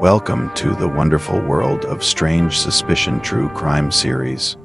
Welcome to the wonderful world of Strange Suspicion True Crime series.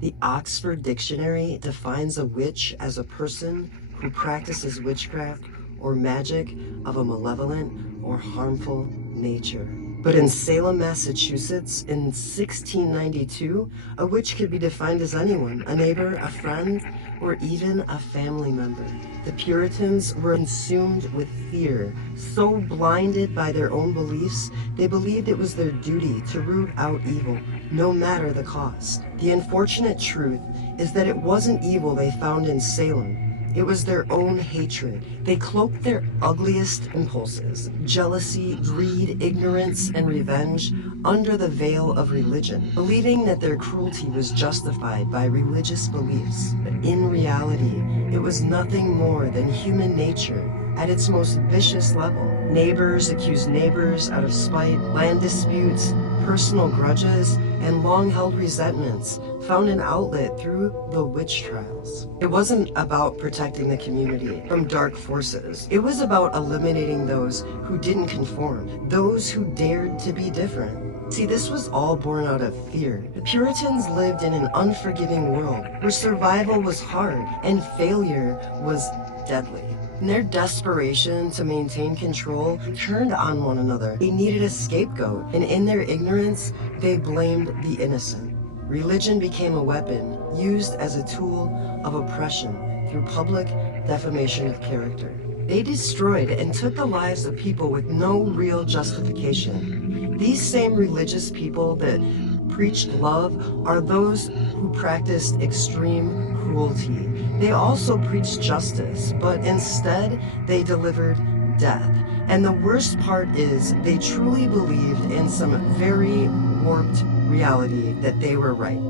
The Oxford Dictionary defines a witch as a person who practices witchcraft or magic of a malevolent or harmful nature. But in Salem, Massachusetts, in 1692, a witch could be defined as anyone, a neighbor, a friend, or even a family member. The Puritans were consumed with fear, so blinded by their own beliefs, they believed it was their duty to root out evil, no matter the cost. The unfortunate truth is that it wasn't evil they found in Salem. It was their own hatred. They cloaked their ugliest impulses, jealousy, greed, ignorance, and revenge, under the veil of religion, believing that their cruelty was justified by religious beliefs. But in reality, it was nothing more than human nature at its most vicious level. Neighbors accused neighbors out of spite, land disputes, personal grudges, and long-held resentments found an outlet through the witch trials. It wasn't about protecting the community from dark forces. It was about eliminating those who didn't conform, those who dared to be different. See, this was all born out of fear. The Puritans lived in an unforgiving world where survival was hard and failure was deadly. In their desperation to maintain control, they turned on one another. They needed a scapegoat, and in their ignorance, they blamed the innocent. Religion became a weapon used as a tool of oppression through public defamation of character. They destroyed and took the lives of people with no real justification. These same religious people that preached love are those who practiced extreme cruelty. They also preached justice, but instead they delivered death. And the worst part is they truly believed in some very warped reality that they were right.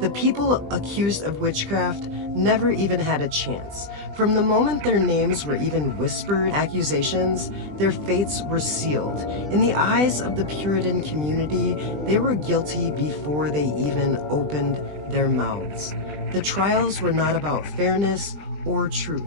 The people accused of witchcraft never even had a chance. From the moment their names were even whispered accusations, their fates were sealed. In the eyes of the Puritan community, they were guilty before they even opened their mouths. The trials were not about fairness or truth.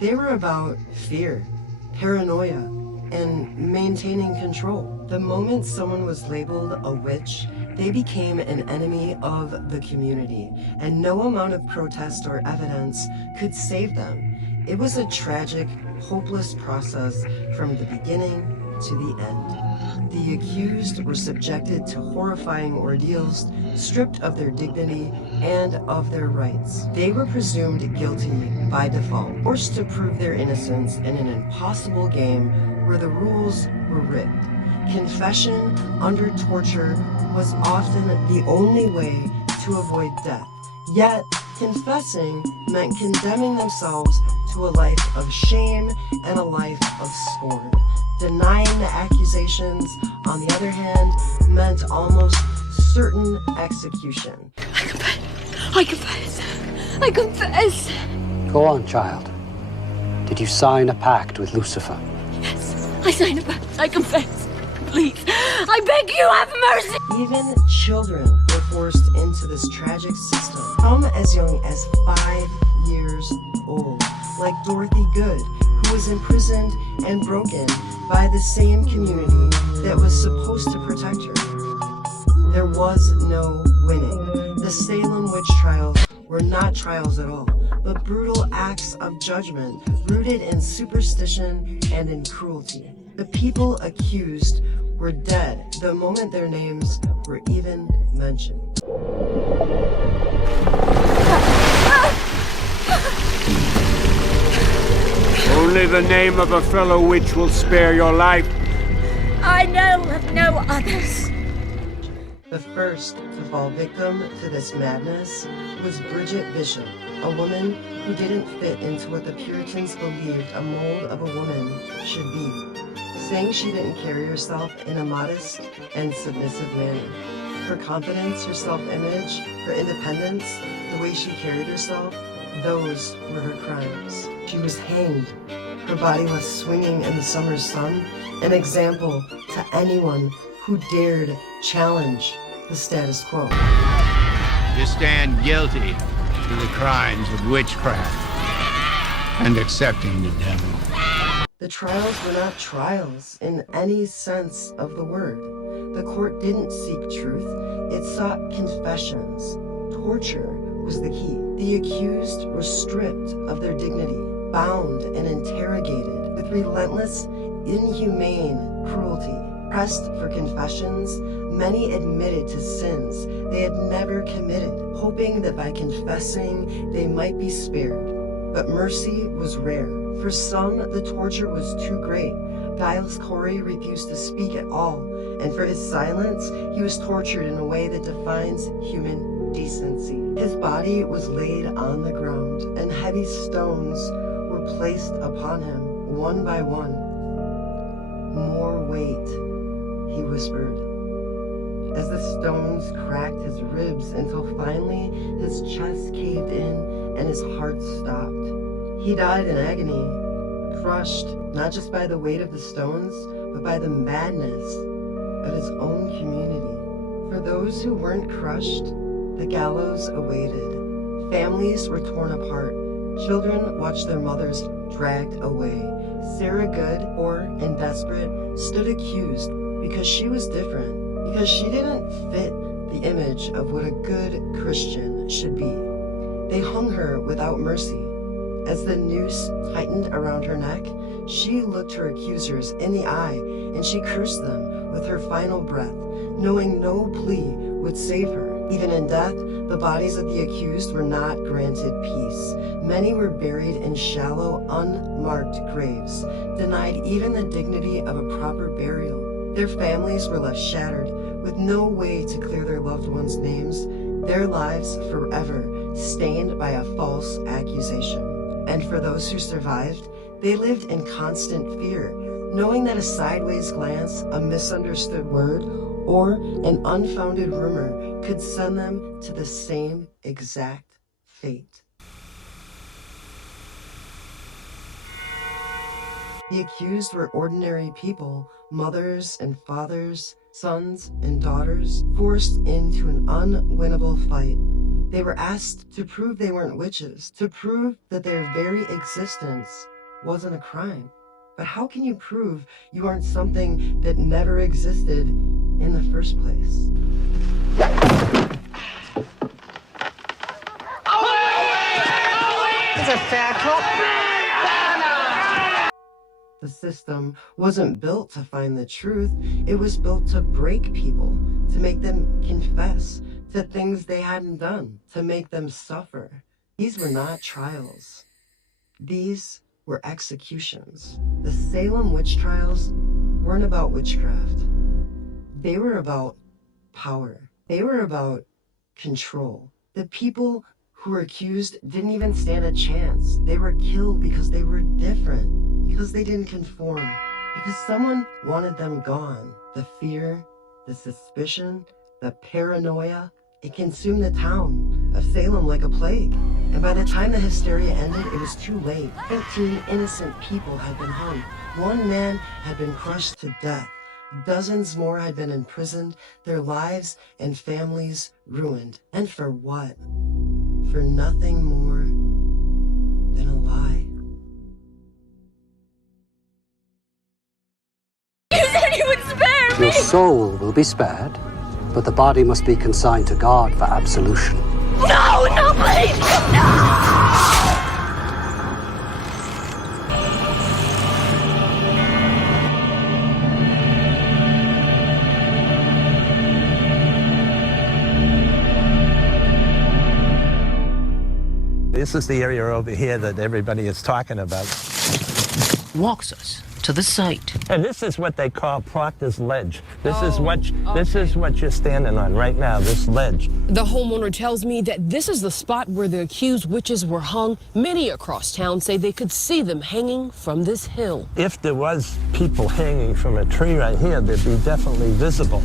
They were about fear, paranoia, and maintaining control. The moment someone was labeled a witch, they became an enemy of the community, and no amount of protest or evidence could save them. It was a tragic, hopeless process from the beginning to the end. The accused were subjected to horrifying ordeals, stripped of their dignity and of their rights. They were presumed guilty by default, forced to prove their innocence in an impossible game where the rules were rigged. Confession under torture was often the only way to avoid death. Yet, confessing meant condemning themselves to a life of shame and a life of scorn. Denying the accusations, on the other hand, meant almost certain execution. I confess. I confess. Go on, child. Did you sign a pact with Lucifer? Yes, I signed a pact. I confess. Please, I beg you, have mercy. Even children were forced into this tragic system, some as young as 5 years old, like Dorothy Good, who was imprisoned and broken by the same community that was supposed to protect her. There was no winning. The Salem Witch Trials were not trials at all, but brutal acts of judgment rooted in superstition and in cruelty. The people accused were dead the moment their names were even mentioned. Only the name of a fellow witch will spare your life. I know of no others. The first to fall victim to this madness was Bridget Bishop, a woman who didn't fit into what the Puritans believed a mold of a woman should be, saying she didn't carry herself in a modest and submissive manner. Her confidence, her self-image, her independence, the way she carried herself Those were her crimes. She was hanged, her body left swinging in the summer sun, an example to anyone who dared challenge the status quo. You stand guilty to the crimes of witchcraft and accepting the devil. The trials were not trials in any sense of the word. The court didn't seek truth, it sought confessions. Torture was the key. The accused were stripped of their dignity, bound and interrogated with relentless, inhumane cruelty. Pressed for confessions, many admitted to sins they had never committed, hoping that by confessing they might be spared. But mercy was rare. For some, the torture was too great. Giles Corey refused to speak at all, and for his silence, he was tortured in a way that defines human decency. His body was laid on the ground, and heavy stones were placed upon him, one by one. More weight, he whispered, as the stones cracked his ribs until finally his chest caved in and his heart stopped. He died in agony, crushed not just by the weight of the stones, but by the madness of his own community. For those who weren't crushed, the gallows awaited. Families were torn apart. Children watched their mothers dragged away. Sarah Good, poor and desperate, stood accused because she was different, because she didn't fit the image of what a good Christian should be. They hung her without mercy. As the noose tightened around her neck, she looked her accusers in the eye and she cursed them with her final breath, knowing no plea would save her. Even in death, the bodies of the accused were not granted peace. Many were buried in shallow, unmarked graves, denied even the dignity of a proper burial. Their families were left shattered, with no way to clear their loved ones' names, their lives forever stained by a false accusation. And for those who survived, they lived in constant fear, knowing that a sideways glance, a misunderstood word, or an unfounded rumor could send them to the same exact fate. The accused were ordinary people, mothers and fathers, sons and daughters, forced into an unwinnable fight. They were asked to prove they weren't witches, to prove that their very existence wasn't a crime. But how can you prove you aren't something that never existed in the first place? It's a fair cop. The system wasn't built to find the truth. It was built to break people, to make them confess to things they hadn't done, to make them suffer. These were not trials. These were executions. The Salem Witch Trials weren't about witchcraft. They were about power. They were about control. The people who were accused didn't even stand a chance. They were killed because they were different, because they didn't conform, because someone wanted them gone. The fear, the suspicion, the paranoia, it consumed the town of Salem like a plague. And by the time the hysteria ended, it was too late. 15 innocent people had been hung. One man had been crushed to death. Dozens more had been imprisoned, their lives and families ruined. And for what? For nothing more than a lie. You said you would spare me! Your soul will be spared, but the body must be consigned to God for absolution. No, no, please! No! This is the area over here that everybody is talking about. Walks us to the site. And this is what they call Proctor's Ledge. This is what you're standing on right now, this ledge. The homeowner tells me that this is the spot where the accused witches were hung. Many across town say they could see them hanging from this hill. If there was people hanging from a tree right here, they'd be definitely visible.